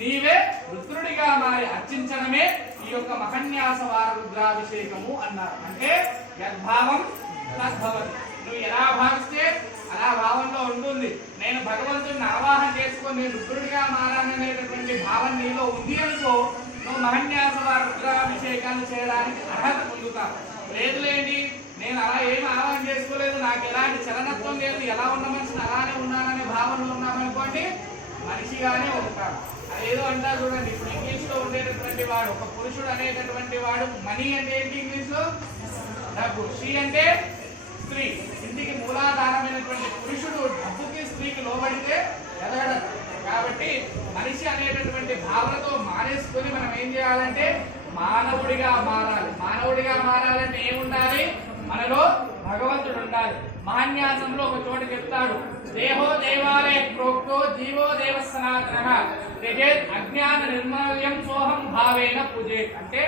నీవే రుద్రుడిగా మారి అర్చించడమే ఈ యొక్క మహన్యాస వార రుద్రాభిషేకము అన్నారు. అంటే యద్భావం తద్భవతి. నువ్వు ఎలా భావిస్తే అలా భావంలో ఉంటుంది. నేను భగవంతుడిని ఆవాహన చేసుకొని నేను రుద్రుడిగా మారాలనేటటువంటి భావం నీలో ఉంది అనుకో, నువ్వు మహన్యాస వార రుద్రాభిషేకాన్ని చేయడానికి అర్హత పొందుతావు. లేదులేండి నేను అలా ఏమి ఆవాహన చేసుకోలేదు, నాకు ఎలాంటి చలనత్వం లేదు, ఎలా ఉన్న మనిషిని అలానే ఉన్నాననే భావనలో ఉన్నామనుకోండి మనిషిగానే ఉంటాడు. అదేదో అంటారు చూడండి, ఇప్పుడు ఇంగ్లీష్ లో ఉండేటటువంటి వాడు ఒక పురుషుడు అనేటటువంటి వాడు మనీ అంటే ఏంటి ఇంగ్లీష్ లో? డబ్బు. షీ అంటే స్త్రీ. ఇంటికి మూలాధారమైనటువంటి పురుషుడు డబ్బుకి స్త్రీకి లోబడితే ఎదగడం. కాబట్టి మనిషి అనేటటువంటి భావనతో మానేసుకొని మనం ఏం చేయాలంటే మానవుడిగా మారాలి. మానవుడిగా మారాలంటే ఏముండాలి? మనలో భగవంతుడు ఉండాలి. మహాన్యాసంలో ఒక చోట చెప్తాడు, దేహో దేవాలయ ప్రోక్తో జీవో దేవ సనాతనః త్యజేత్ అజ్ఞాన నిర్మల్యం సోహం భావేన పూజేత్. అంటే